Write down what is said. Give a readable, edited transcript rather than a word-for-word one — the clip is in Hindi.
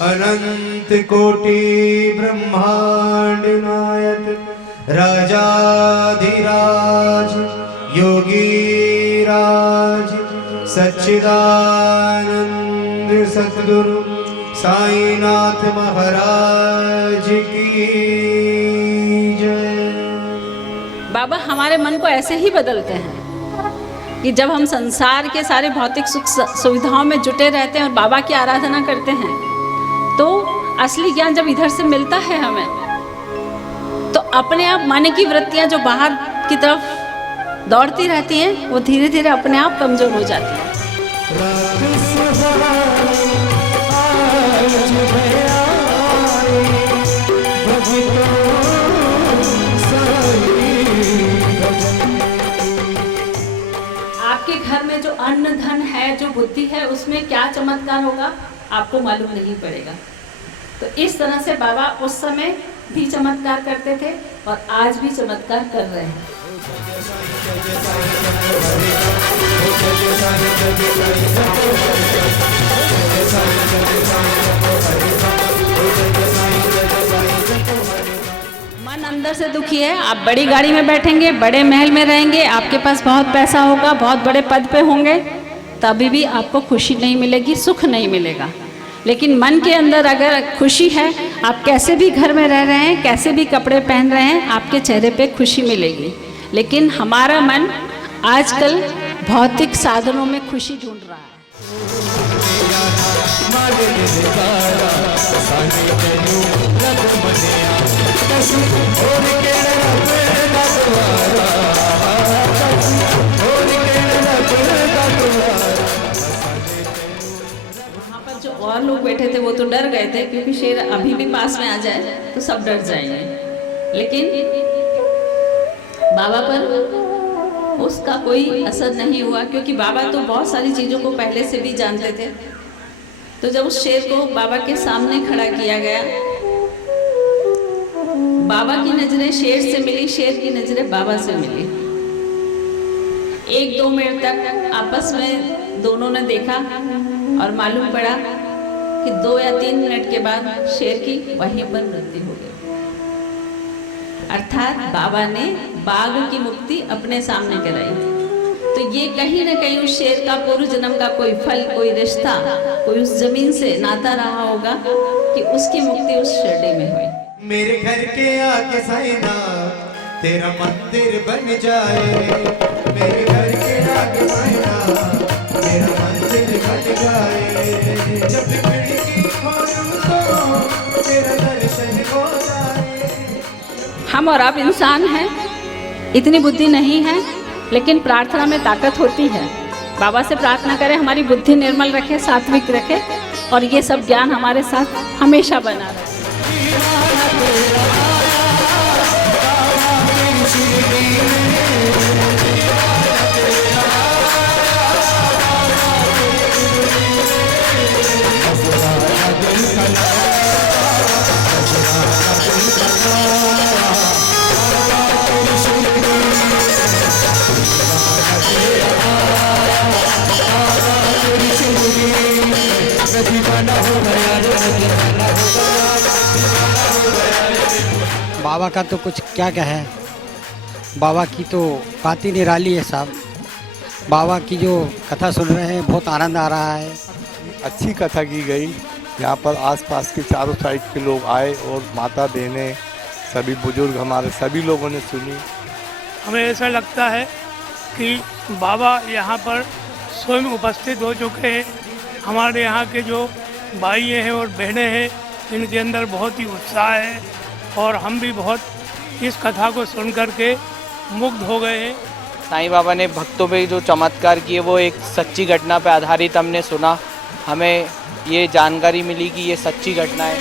अनंत कोटि ब्रह्मांड नायक राजाधिराज योगीराज सच्चिदानंद सद्गुरु साईनाथ महाराज की जय। बाबा हमारे मन को ऐसे ही बदलते हैं कि जब हम संसार के सारे भौतिक सुख सुविधाओं में जुटे रहते हैं और बाबा की आराधना करते हैं, तो असली ज्ञान जब इधर से मिलता है हमें, तो अपने आप मन की वृत्तियां जो बाहर की तरफ दौड़ती रहती हैं, वो धीरे धीरे अपने आप कमज़ोर हो जाती हैं। आपके घर में जो अन्न धन है, जो बुद्धि है, उसमें क्या चमत्कार होगा आपको मालूम नहीं पड़ेगा। तो इस तरह से बाबा उस समय भी चमत्कार करते थे और आज भी चमत्कार कर रहे हैं। मन अंदर से दुखी है, आप बड़ी गाड़ी में बैठेंगे, बड़े महल में रहेंगे, आपके पास बहुत पैसा होगा, बहुत बड़े पद पे होंगे, तभी भी आपको खुशी नहीं मिलेगी, सुख नहीं मिलेगा। लेकिन मन के अंदर अगर खुशी है, आप कैसे भी घर में रह रहे हैं, कैसे भी कपड़े पहन रहे हैं, आपके चेहरे पे खुशी मिलेगी। लेकिन हमारा मन आजकल भौतिक साधनों में खुशी ढूंढ रहा है। जो और लोग बैठे थे वो तो डर गए थे, क्योंकि शेर अभी भी पास में आ जाए तो सब डर जाएंगे। लेकिन बाबा पर उसका कोई असर नहीं हुआ, क्योंकि बाबा तो बहुत सारी चीज़ों को पहले से भी जानते थे। तो जब उस शेर को बाबा के सामने खड़ा किया गया, बाबा की नज़रें शेर से मिली, शेर की नज़रें बाबा से मिली। 1-2 मिनट तक आपस में दोनों ने देखा और मालूम पड़ा कि 2 या 3 मिनट के बाद शेर की वहीं पर मृत्यु हो गई। अर्थात बाबा ने बाघ की मुक्ति अपने सामने कराई थी। तो ये कहीं ना कहीं उस शेर का पूर्व जन्म का कोई फल, कोई रिश्ता, कोई उस जमीन से नाता रहा होगा कि उसकी मुक्ति उस शिरडी में हुई। मेरे घर के आके साईना तेरा मंदिर बन जाए, मेरे घर के आगे साईना तेरा मंदिर बन जाए, जब खिड़की खोलूं तो तेरा दर्शन हो जाए। हम और आप इंसान हैं, इतनी बुद्धि नहीं है, लेकिन प्रार्थना में ताकत होती है। बाबा से प्रार्थना करें हमारी बुद्धि निर्मल रखे, सात्विक रखे, और ये सब ज्ञान हमारे साथ हमेशा बना रहे। बाबा का तो कुछ क्या कहे, बाबा की तो बात ही निराली है साहब। बाबा की जो कथा सुन रहे हैं बहुत आनंद आ रहा है। अच्छी कथा की गई, यहाँ पर आसपास के चारों साइड के लोग आए और माता बहनें, सभी बुजुर्ग हमारे सभी लोगों ने सुनी। हमें ऐसा लगता है कि बाबा यहाँ पर स्वयं उपस्थित हो चुके हैं। हमारे यहाँ के जो भाई हैं और बहनें हैं, इनके अंदर बहुत ही उत्साह है और हम भी बहुत इस कथा को सुन कर के मुग्ध हो गए हैं। साईं बाबा ने भक्तों पे जो चमत्कार किए वो एक सच्ची घटना पे आधारित हमने सुना, हमें ये जानकारी मिली कि ये सच्ची घटना है।